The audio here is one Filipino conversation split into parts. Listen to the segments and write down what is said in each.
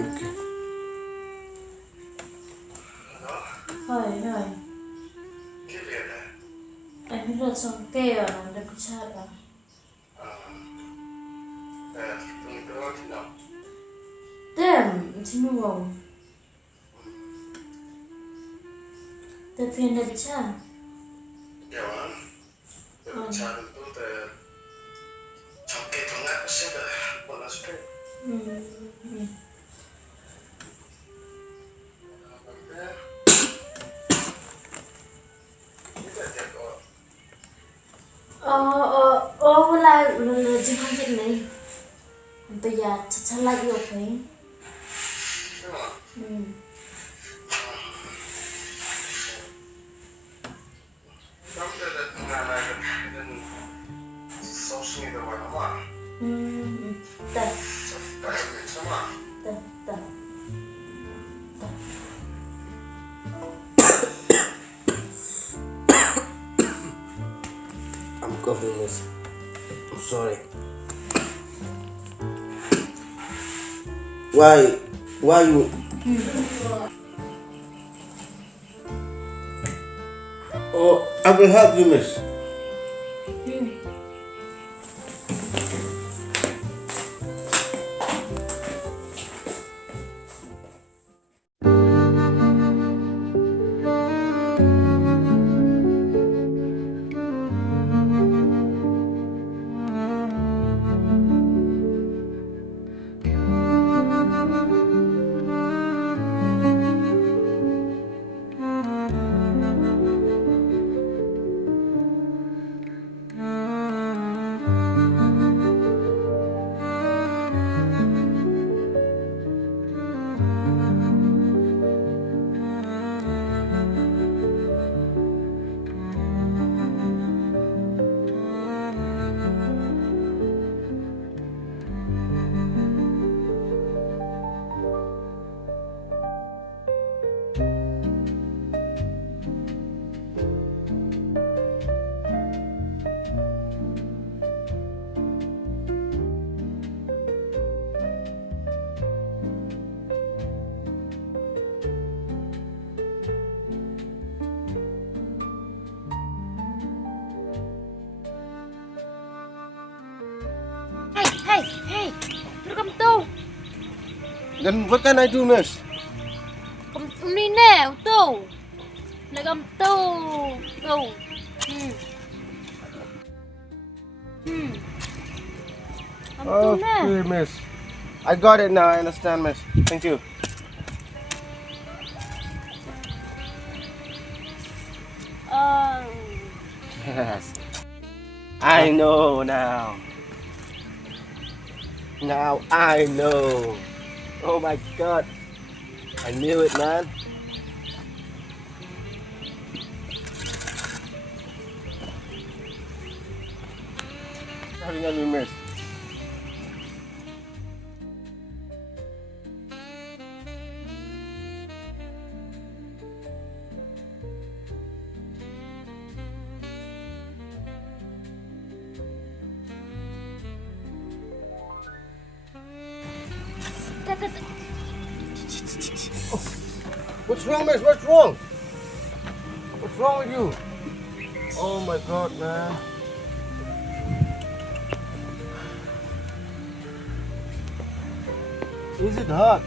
okay. Hỏi. Cái việc này. Anh biết là xong kê ở nó được chat à? Tunggu thì nào. Damn, it's no wrong. Tapi anda bicara. Ya kan? Bicara itu sampai tengah sih dah. Panas tu. Wala jimang jit này. Bây giờ chắc lại yêu phải. I'm coughing, miss. I'm sorry. Why you? Oh, I will help you, miss. Hey, come tu. Then what can I do, miss? Come ni nè, tu. Nak come tu. Come tu nè. Okay, miss. I got it now. I understand, miss. Thank you. Yes. I know now. Now I know. Oh my God. I knew it, man. Having a miss. What's wrong, miss? What's wrong? What's wrong with you? Oh my God, man. Is it hot?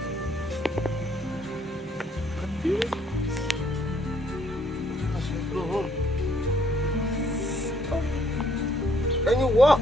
Let's go home. Can you walk?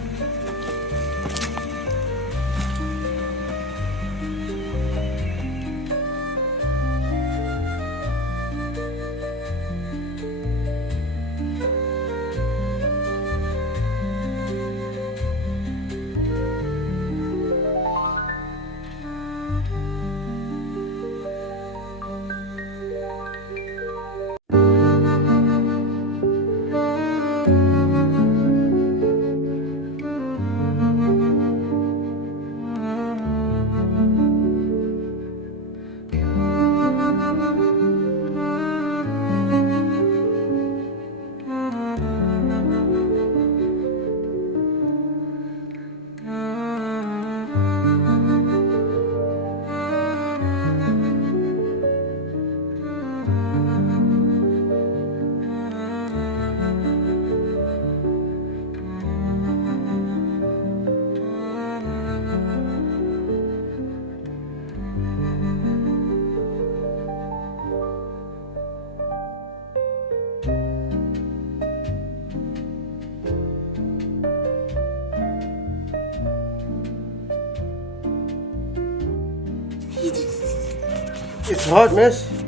It's hot, miss.